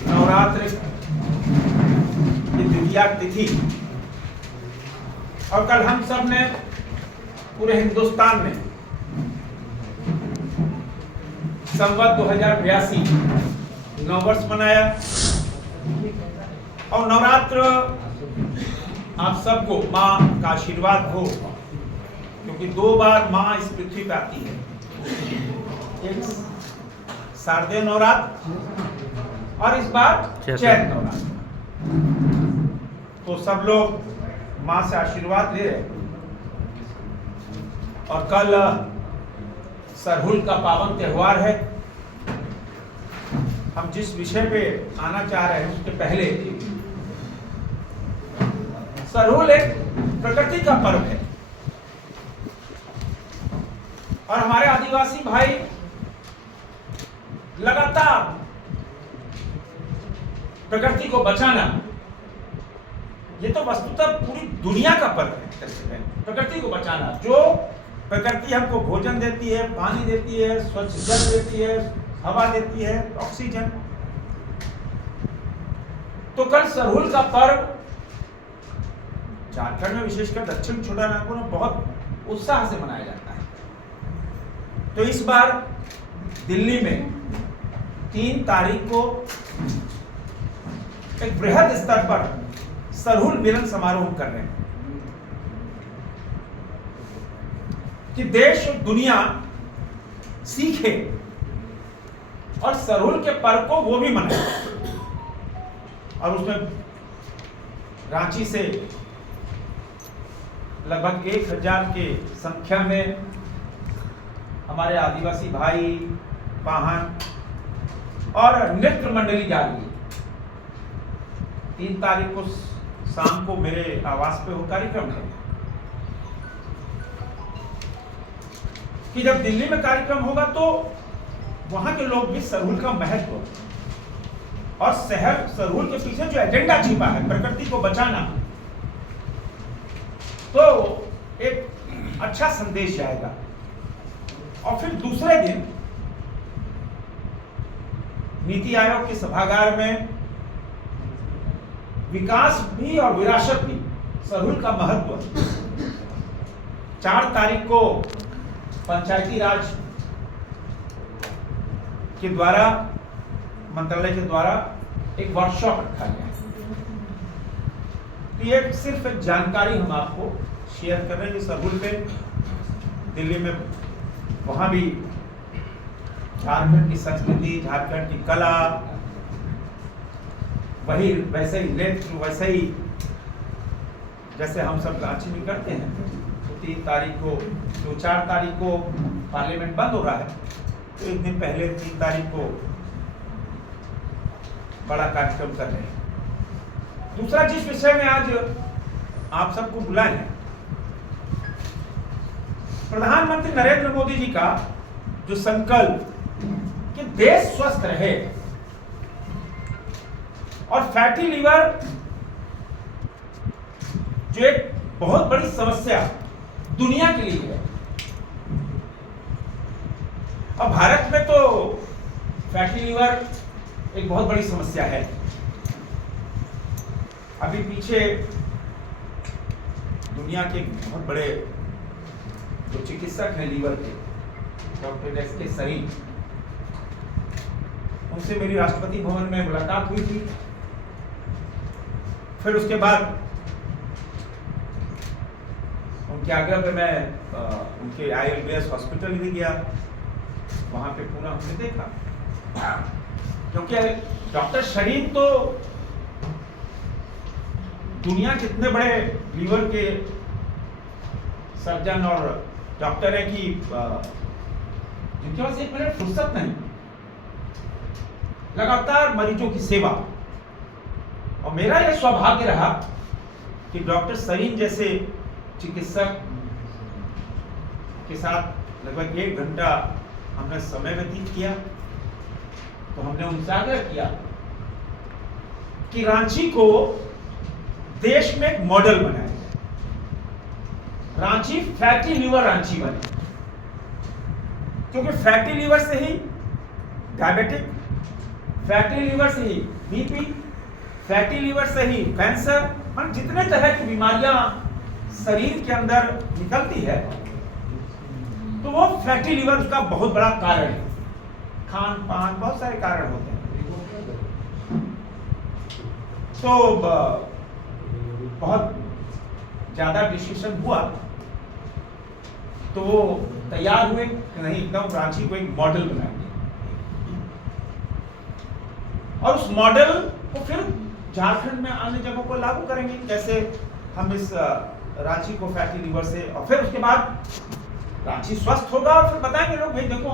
नवरात्र की द्वितीया तिथि और कल हम सब ने पूरे हिंदुस्तान में संवत 2082 नववर्ष मनाया। और नवरात्र आप सबको माँ का आशीर्वाद हो, क्योंकि 2 बार माँ इस पृथ्वी पे आती है, एक शारदीय नवरात्र और इस बार चैत्र नवरात्र। तो सब लोग माँ से आशीर्वाद ले रहे। और कल सरहुल का पावन त्योहार है। हम जिस विषय पे आना चाह रहे हैं उसके पहले, सरहुल एक प्रकृति का पर्व है और हमारे आदिवासी भाई लगातार प्रकृति को बचाना, ये तो वस्तुतः पूरी दुनिया का पर्व है। प्रकृति को बचाना, जो प्रकृति हमको भोजन देती है, पानी देती है, स्वच्छ जल देती है, हवा देती है, ऑक्सीजन। तो कल सरहुल का पर्व झारखंड में, विशेषकर दक्षिण छोटानागपुर में बहुत उत्साह से मनाया जाता है। तो इस बार दिल्ली में 3 तारीख को एक बृहद स्तर पर सरहुल मिलन समारोह कर रहे हैं कि देश और दुनिया सीखे और सरहुल के पर्व को वो भी मनाए। और उसमें रांची से लगभग 1000 के संख्या में हमारे आदिवासी भाई, वाहन और नृत्य मंडली जा रही है। 3 तारीख को शाम को मेरे आवास पे वो कार्यक्रम है कि जब दिल्ली में कार्यक्रम होगा तो वहां के लोग भी सरहुल का महत्व और शहर सरहुल के पीछे जो एजेंडा छिपा है प्रकृति को बचाना, तो एक अच्छा संदेश जाएगा। और फिर दूसरे दिन नीति आयोग के सभागार में विकास भी और विरासत भी, सरहुल का महत्व। 4 तारीख को पंचायती राज के द्वारा, मंत्रालय के द्वारा एक वर्कशॉप रखा गया है। ये सिर्फ एक जानकारी हम आपको शेयर कर रहे हैं कि सरहुल पे दिल्ली में, वहां भी झारखंड की संस्कृति, झारखंड की कला, वही वैसे ही नृत्य, वैसे ही जैसे हम सब रांची में करते हैं। तो 3 तारीख को, तो 4 तारीख को पार्लियामेंट बंद हो रहा है, तो एक दिन पहले 3 तारीख को बड़ा कार्यक्रम कर रहे हैं। दूसरा जिस विषय में आज आप सबको बुलाए हैं, प्रधानमंत्री नरेंद्र मोदी जी का जो संकल्प कि देश स्वस्थ रहे और फैटी लीवर जो एक बहुत बड़ी समस्या दुनिया के लिए है, और भारत में तो फैटी लीवर एक बहुत बड़ी समस्या है। अभी पीछे दुनिया के बहुत बड़े जो चिकित्सक हैं लीवर के, डॉक्टर एस.के. सरीन, उनसे मेरी राष्ट्रपति भवन में मुलाकात हुई थी। फिर उसके बाद उनके आग्रह पे मैं उनके ILBS हॉस्पिटल भी गया, वहां पे पूरा हमने देखा। क्योंकि डॉक्टर शरीन तो दुनिया के इतने बड़े लीवर के सर्जन और डॉक्टर है कि जिनके पास 1 मिनट फुर्सत नहीं, लगातार मरीजों की सेवा। और मेरा यह सौभाग्य रहा कि डॉक्टर सरीन जैसे चिकित्सक के साथ लगभग 1 घंटा हमने समय व्यतीत किया। तो हमने उनसे आग्रह किया कि रांची को देश में एक मॉडल बनाया जाए, रांची फैटी लीवर रांची बने, क्योंकि फैटी लीवर से ही डायबिटिक, फैटी लीवर से ही बीपी, फैटी लीवर से ही कैंसर, मतलब जितने तरह की बीमारियां शरीर के अंदर निकलती है तो वो फैटी लीवर उसका बहुत बड़ा कारण है। खान पान बहुत सारे कारण होते हैं। तो बहुत ज्यादा डिसीजन हुआ तो वो तैयार हुए कि नहीं एकदम रांची को एक मॉडल बनाएंगे और उस मॉडल को फिर झारखंड में अन्य जगहों को लागू करेंगे। कैसे हम इस रांची को फैटी लीवर से, और फिर उसके बाद रांची स्वस्थ होगा और फिर बताएंगे लोग भाई देखो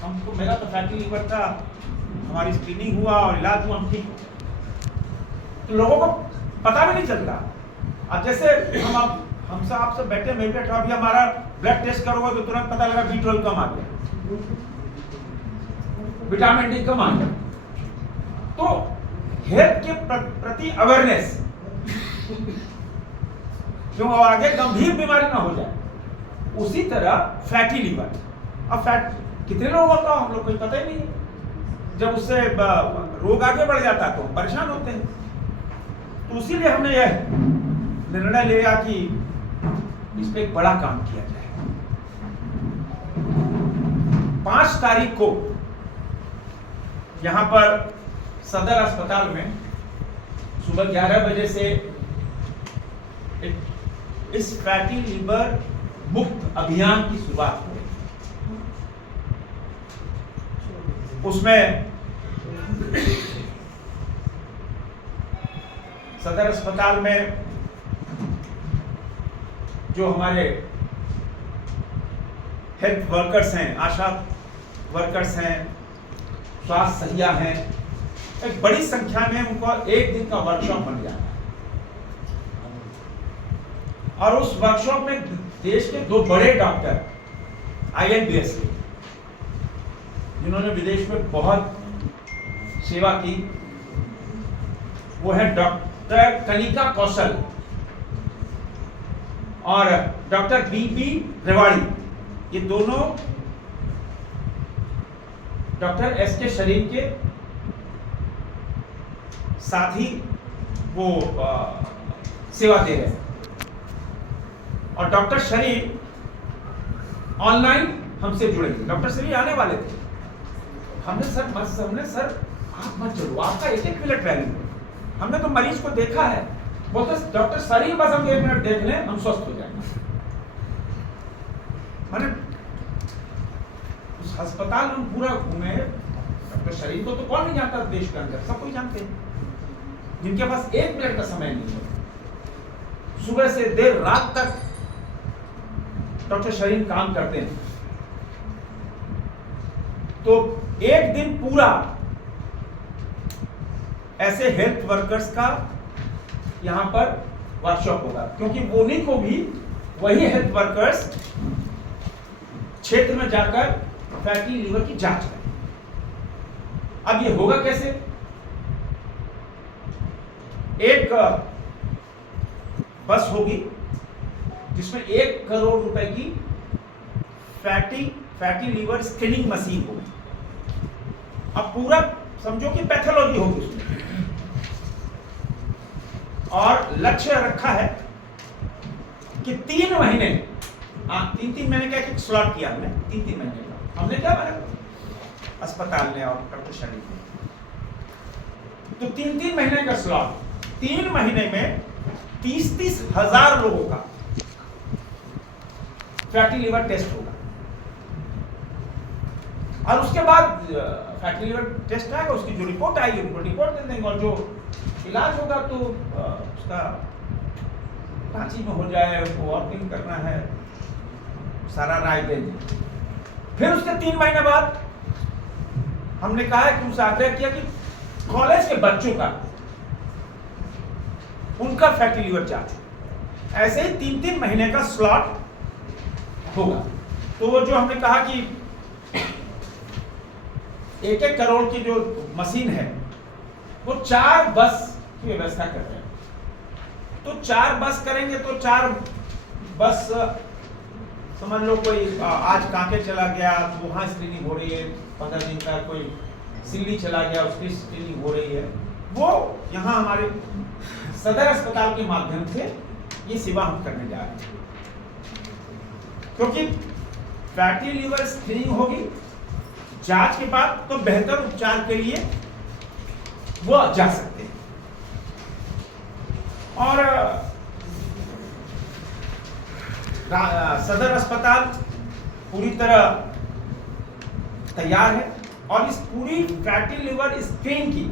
हमको मेरा तो फैटी लीवर था, हमारी स्क्रीनिंग हुआ और इलाज हुआ, हम ठीक हो। तो लोगों को पता भी नहीं चलता। अब जैसे हमसे आपसे बैठे मिल बैठे अभी हमारा ब्लड टेस्ट करोगे तो तुरंत पता लगा B12 कम आ गया, विटामिन डी कम आ गया। तो हेल्थ के प्रति अवेयरनेस जो आगे गंभीर बीमारी ना हो जाए, उसी तरह फैटी लीवर। अब फैट कितने लोग होता है हम लोग को पता ही नहीं है। जब उससे रोग आगे बढ़ जाता है तो हम परेशान होते हैं। तो इसीलिए हमने यह निर्णय लिया कि इस पे एक बड़ा काम किया जाए। 5 तारीख को यहां पर सदर अस्पताल में सुबह 11 बजे से इस फैटी लीवर मुक्त अभियान की शुरुआत हो रही। उसमें सदर अस्पताल में जो हमारे हेल्थ वर्कर्स हैं, आशा वर्कर्स हैं, स्वास्थ्य सहिया हैं, एक बड़ी संख्या में उनको एक दिन का वर्कशॉप बन जाता है। और उस वर्कशॉप में देश के 2 बड़े डॉक्टर ILBS के, जिन्होंने विदेश में बहुत सेवा की, वो है डॉक्टर कनिका कौशल और डॉक्टर BB रेवाड़ी। ये दोनों डॉक्टर SK शरीफ के साथ ही वो सेवा दे रहे हैं। और डॉक्टर शरीफ ऑनलाइन हमसे जुड़े थे। डॉक्टर शरीफ आने वाले थे। हमने सर आप मत चलो, आपका 1 मिनट वैल्यू है। हमने तो मरीज को देखा है, बोलते डॉक्टर शरीफ बस हम 1 मिनट देख लें हम स्वस्थ हो जाएंगे। मैंने उस अस्पताल में पूरा घूमे। डॉक्टर शरीफ को तो कौन नहीं जानता देश के अंदर, सब कोई जानते हैं। जिनके पास 1 मिनट का समय नहीं है, सुबह से देर रात तक डॉक्टर शरीफ काम करते हैं। तो एक दिन पूरा ऐसे हेल्थ वर्कर्स का यहां पर वर्कशॉप होगा, क्योंकि उन्हीं को भी वही हेल्थ वर्कर्स क्षेत्र में जाकर फैटी लीवर की जांच करें। अब ये होगा कैसे? एक बस होगी जिसमें 1 करोड़ रुपए की फैटी लीवर स्क्रीनिंग मशीन होगी। अब पूरा समझो कि पैथोलॉजी होगी उसमें। और लक्ष्य रखा है कि 3 महीने 3 महीने का एक स्लॉट किया हमने। 3 महीने का हमने क्या बना अस्पताल ने और डॉक्टर शरीफ ने, तो 3 महीने का स्लॉट। 3 महीने में 30 हजार लोगों का फैटी लीवर टेस्ट होगा। और उसके बाद फैटी लीवर टेस्ट आएगा, उसकी जो रिपोर्ट आएगी उनको रिपोर्ट दे देंगे, और जो इलाज होगा तो उसका रांची में हो जाए, उसको और दिन करना है, सारा राय देंगे। फिर उसके 3 महीने बाद हमने कहा है कि उनसे आग्रह किया कि कॉलेज के बच्चों का उनका फैटी लीवर जांच। ऐसे ही 3 महीने का स्लॉट होगा। तो वो जो हमने कहा कि 1 करोड़ की जो मशीन है वो 4 बस की व्यवस्था कर रहे हैं। तो 4 बस करेंगे तो 4 बस समझ लो कोई आज कांके चला गया तो वहां स्क्रीनिंग हो रही है, 15 दिन का कोई सिल्ली चला गया, उसकी स्क्रीनिंग हो रही है, वो यहाँ हमारे सदर अस्पताल के माध्यम से ये सेवा हम करने जा रहे हैं। क्योंकि फैटी लीवर स्क्रीनिंग होगी जांच के बाद, तो बेहतर उपचार के लिए वो जा सकते हैं। और सदर अस्पताल पूरी तरह तैयार है और इस पूरी फैटी लिवर स्क्रीन की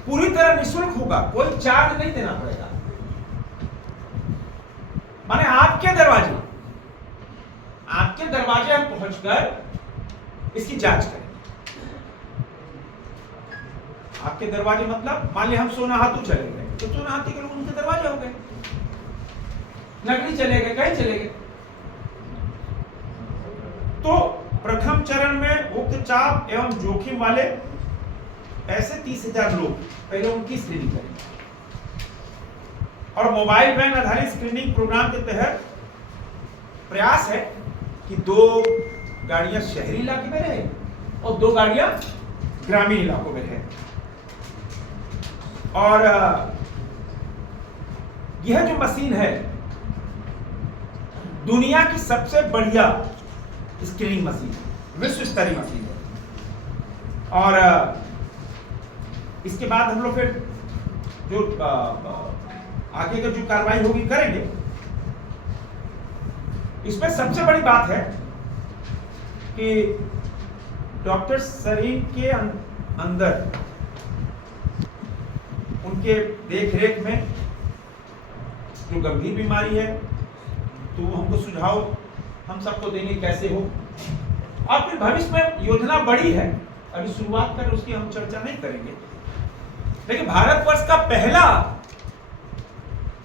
पूरी तरह निःशुल्क होगा, कोई चार्ज नहीं देना पड़ेगा। माने आपके दरवाजे हम पहुंचकर इसकी जांच करेंगे। आपके दरवाजे मतलब मान लिया हम सोनाहातू चले गए, तो सोनाहाती के लोग उनके दरवाजे हो गए, नगरी चले गए, कहीं चले गए। तो प्रथम चरण में उक्त चाप एवं जोखिम वाले ऐसे 30,000 लोग पहले उनकी स्क्रीनिंग करेंगे और मोबाइल वैन आधारित स्क्रीनिंग प्रोग्राम के तहत प्रयास है कि 2 गाड़ियां शहरी इलाके में रहे और 2 गाड़ियां ग्रामीण इलाकों में रहे। और यह जो मशीन है दुनिया की सबसे बढ़िया स्क्रीनिंग मशीन, विश्व स्तरीय मशीन है। और इसके बाद हम लोग फिर जो आगे का जो कार्रवाई होगी करेंगे। इसमें सबसे बड़ी बात है कि डॉक्टर शरीर के अंदर उनके देखरेख में जो गंभीर बीमारी है तो हमको सुझाव हम सबको देंगे कैसे हो। और फिर भविष्य में योजना बड़ी है, अभी शुरुआत कर उसकी हम चर्चा नहीं करेंगे, लेकिन भारतवर्ष का पहला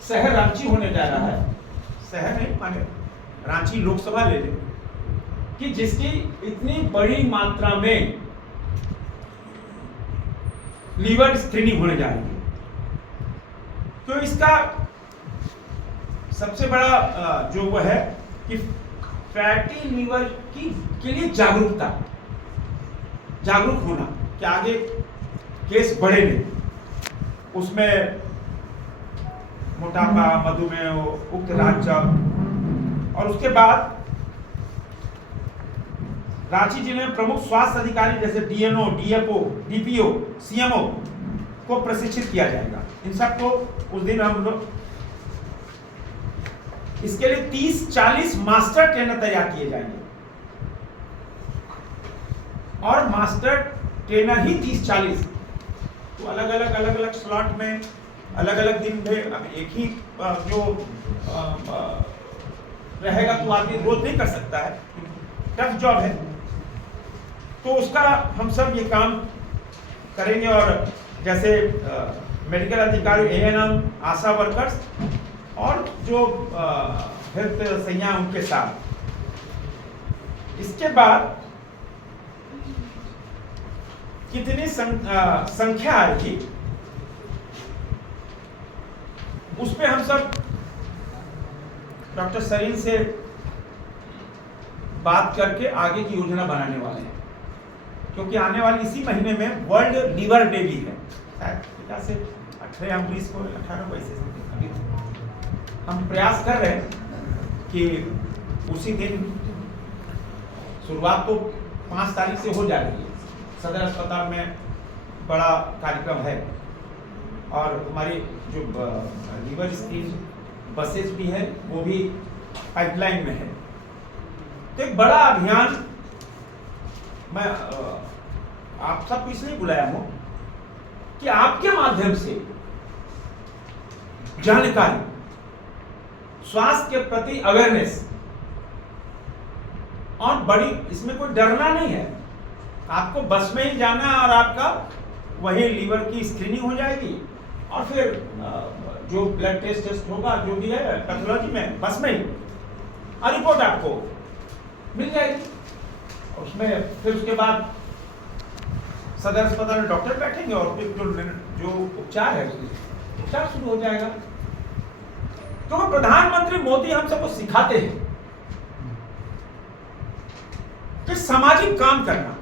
शहर रांची होने जा रहा है। शहर नहीं माने रांची लोकसभा ले लें कि जिसकी इतनी बड़ी मात्रा में लीवर स्क्रीनिंग होने जा रही है। तो इसका सबसे बड़ा जो वो है कि फैटी लीवर के लिए जागरूक होना कि आगे केस बढ़े नहीं, उसमें मोटापा, मधुमेह, उक्त रक्तचाप। और उसके बाद रांची जिले में प्रमुख स्वास्थ्य अधिकारी जैसे डीएनओ, डीएफओ, डीपीओ, सीएमओ को प्रशिक्षित किया जाएगा। इन सबको उस दिन हम लोग इसके लिए 30-40 मास्टर ट्रेनर तैयार किए जाएंगे और मास्टर ट्रेनर ही 30-40 तो अलग अलग स्लॉट में अलग अलग दिन में। अब एक ही जो रहेगा तो आदमी रोज नहीं कर सकता है, टफ जॉब है। तो उसका हम सब ये काम करेंगे। और जैसे मेडिकल अधिकारी, एएनएम, आशा वर्कर्स और जो हेल्थ सैया उनके साथ। इसके बाद कितनी संख्या आएगी उस पे हम सब डॉक्टर सरीन से बात करके आगे की योजना बनाने वाले हैं, क्योंकि आने वाली इसी महीने में वर्ल्ड लीवर डे भी है। शायद से 18 को 18 को ऐसे अभी हम प्रयास कर रहे हैं कि उसी दिन शुरुआत तो 5 तारीख से हो जा रही है। सदर अस्पताल में बड़ा कार्यक्रम है और हमारी जो लीवर स्क्रीन बसेस भी है वो भी पाइपलाइन में है। तो एक बड़ा अभियान मैं आप सबको इसलिए बुलाया हूं कि आपके माध्यम से जानकारी, स्वास्थ्य के प्रति अवेयरनेस, और बड़ी इसमें कोई डरना नहीं है। आपको बस में ही जाना और आपका वही लीवर की स्क्रीनिंग हो जाएगी और फिर जो ब्लड टेस्ट होगा जो भी है पैथोलॉजी में बस में ही, और रिपोर्ट आपको मिल जाएगी। उसमें फिर उसके बाद सदर अस्पताल में डॉक्टर बैठेंगे और फिर जो उपचार है उपचार शुरू हो जाएगा। क्योंकि प्रधानमंत्री मोदी हम सबको सिखाते हैं कि सामाजिक काम करना,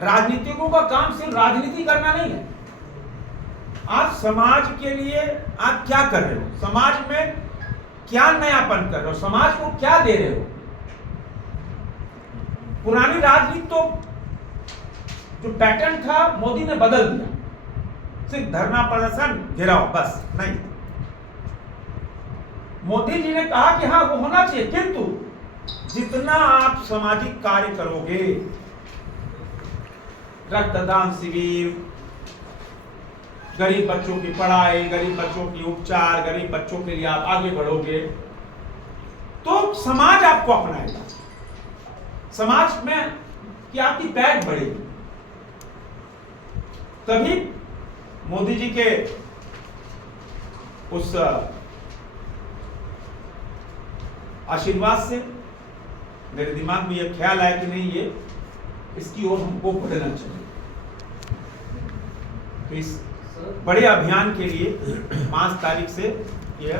राजनीतिकों का काम सिर्फ राजनीति करना नहीं है। आप समाज के लिए आप क्या कर रहे हो, समाज में क्या नयापन कर रहे हो, समाज को क्या दे रहे हो। पुरानी राजनीति तो जो पैटर्न था मोदी ने बदल दिया, सिर्फ धरना प्रदर्शन घेराव बस नहीं। मोदी जी ने कहा कि हाँ वो होना चाहिए, किंतु जितना आप सामाजिक कार्य करोगे, रक्तदान शिविर, गरीब बच्चों की पढ़ाई, गरीब बच्चों की उपचार, गरीब बच्चों के लिए आप आगे बढ़ोगे तो समाज आपको अपनाएगा, समाज में कि आपकी पैठ बढ़ेगी। तभी मोदी जी के उस आशीर्वाद से मेरे दिमाग में यह ख्याल आया कि नहीं, ये इसकी ओर हमको बढ़ना चाहिए। तो इस बड़े अभियान के लिए 5 तारीख से यह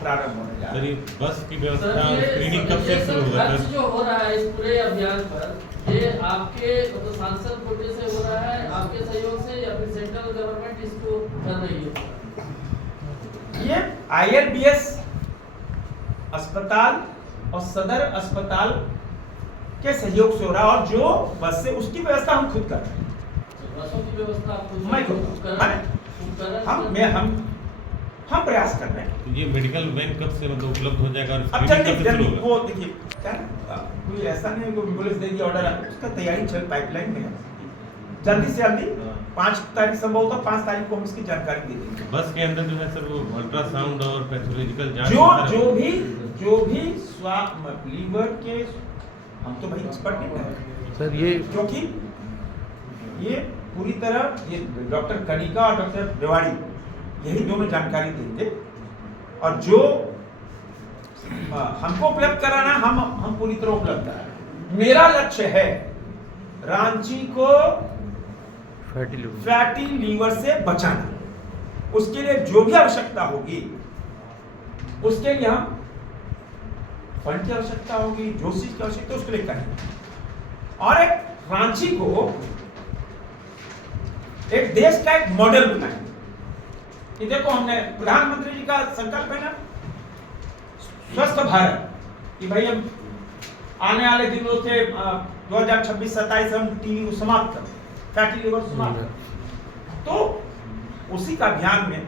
प्रारंभ होने जा रहा है। बस की व्यवस्था स्क्रीनिंग कब से शुरू होगा सर? जो हो रहा है इस पूरे अभियान पर, ये आपके तो सांसद कोटे से हो रहा है, आपके सहयोग से, या फिर सेंट्रल गवर्नमेंट इसको कर रही है? ये ILBS अस्पताल और सदर अस्पताल के सहयोग से हो रहा है, और जो बस से उसकी व्यवस्था हम खुद कर रहे हैं। बसों की व्यवस्था आप खुद मैं खुद हम प्रयास कर रहे हैं। तो ये मेडिकल वैन कब से मतलब उपलब्ध हो जाएगा और अब स्क्रीनिंग कब से शुरू होगा? वो देखिए क्या कोई ऐसा नहीं है कि एम्बुलेंस दे दिया ऑर्डर है, उसका तैयारी चल पाइपलाइन में है। जल्दी से जल्दी 5 तारीख संभव होता, 5 तारीख को हम इसकी जानकारी दे देंगे। बस के अंदर जो है सर वो अल्ट्रासाउंड और पैथोलॉजिकल जांच जो भी लीवर के, हम तो भाई एक्सपर्ट नहीं है सर ये, क्योंकि ये पूरी तरह ये डॉक्टर कनिका और डॉक्टर रेवाड़ी यही दोनों जानकारी देंगे, और जो हमको उपलब्ध कराना हम पूरी तरह उपलब्ध कराएंगे। मेरा लक्ष्य है रांची को फैटी लीवर से बचाना। उसके लिए जो भी आवश्यकता होगी, उसके लिए हम फंड की आवश्यकता होगी, जो चीज की आवश्यकता उसके लिए करेंगे, और एक रांची को एक देश का एक मॉडल बनाएंगे। कि देखो हमने प्रधानमंत्री जी का संकल्प है ना स्वस्थ भारत, कि भाई हम आने वाले दिनों से 2026-27 हम टीबी को समाप्त करें, फैटी लीवर समाप्त। तो उसी का अभियान में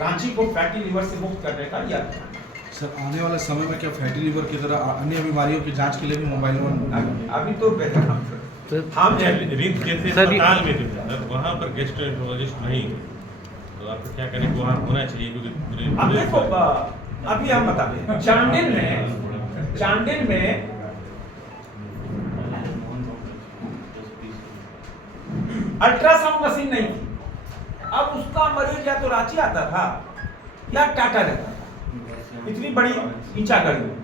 रांची को फैटी लीवर से मुक्त करने का यह अभियान। सर आने वाले समय में क्या फैटी लीवर की तरह अन्य बीमारियों की जांच के लिए भी मोबाइल नंबर? अभी तो हम रिम्स जैसे अस्पताल में जो है वहाँ पर गैस्ट्रोएंटरोलॉजिस्ट नहीं, तो आप क्या करें, वहाँ होना चाहिए क्योंकि अब देखो अभी हम बता दें, चांडिल में अल्ट्रासाउंड मशीन नहीं थी। अब उसका मरीज या तो रांची आता था या टाटा रहता था, इतनी बड़ी ईंचागढ़ में।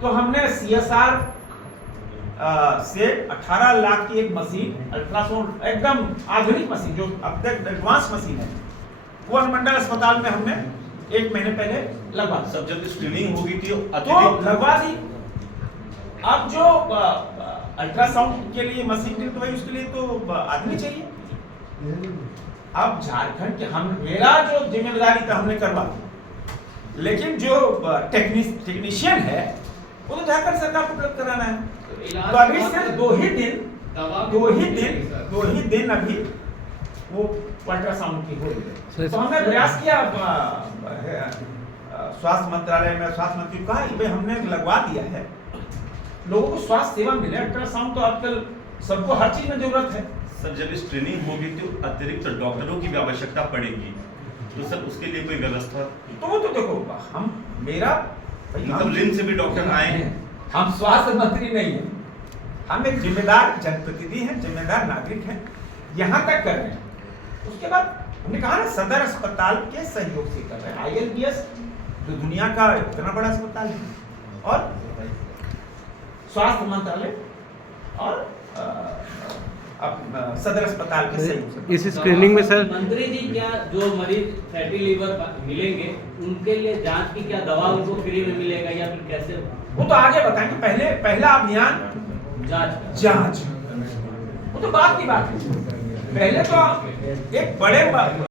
तो हमने CSR से 18 लाख की एक मशीन, अल्ट्रासाउंड एकदम आधुनिक मशीन, जो अब तक एडवांस मशीन है, वो अनुमंडल अस्पताल में हमने 1 महीने पहले लगवा दी। सब जब स्क्रीनिंग होगी तो लगवा दी। अब जो अल्ट्रासाउंड के लिए मशीन थी, तो भाई उसके लिए तो आदमी चाहिए। अब झारखंड के मेरा जो जिम्मेदारी था हमने करवा दी, लेकिन जो टेक्नीशियन है वो तो झारखंड सरकार को उपलब्ध कराना है। तो अभी सिर्फ 2 ही दिन अभी वो अल्ट्रासाउंड की हो रही है। तो हमने प्रयास किया, स्वास्थ्य मंत्रालय में स्वास्थ्य मंत्री को कहा कि भाई हमने लगवा दिया है, लोगों को स्वास्थ्य सेवा मिले। अल्ट्रासाउंड तो आजकल सबको हर चीज में जरूरत है। सर जब इस ट्रेनिंग होगी तो अतिरिक्त डॉक्टरों की भी आवश्यकता पड़ेगी, तो सर उसके लिए कोई व्यवस्था? तो वो तो देखो मतलब लिंक से भी डॉक्टर आए, हम स्वास्थ्य मंत्री नहीं है, हम एक जिम्मेदार जनप्रतिनिधि हैं, जिम्मेदार नागरिक हैं, यहाँ तक कर रहे हैं। उसके बाद हमने कहा ना सदर अस्पताल के सहयोग से कर रहे हैं। ILBS जो दुनिया का इतना बड़ा अस्पताल है, और स्वास्थ्य मंत्रालय और सदर अस्पताल के सहयोग से। इस स्क्रीनिंग में सर मंत्री जी क्या जो मरीज फैटी लीवर मिलेंगे उनके लिए जांच की क्या दवा उनको फ्री में मिलेगा या फिर कैसे? वो तो आगे बताएंगे। पहला अभियान जांच। जांच वो तो बात की बात है। पहले तो एक बड़े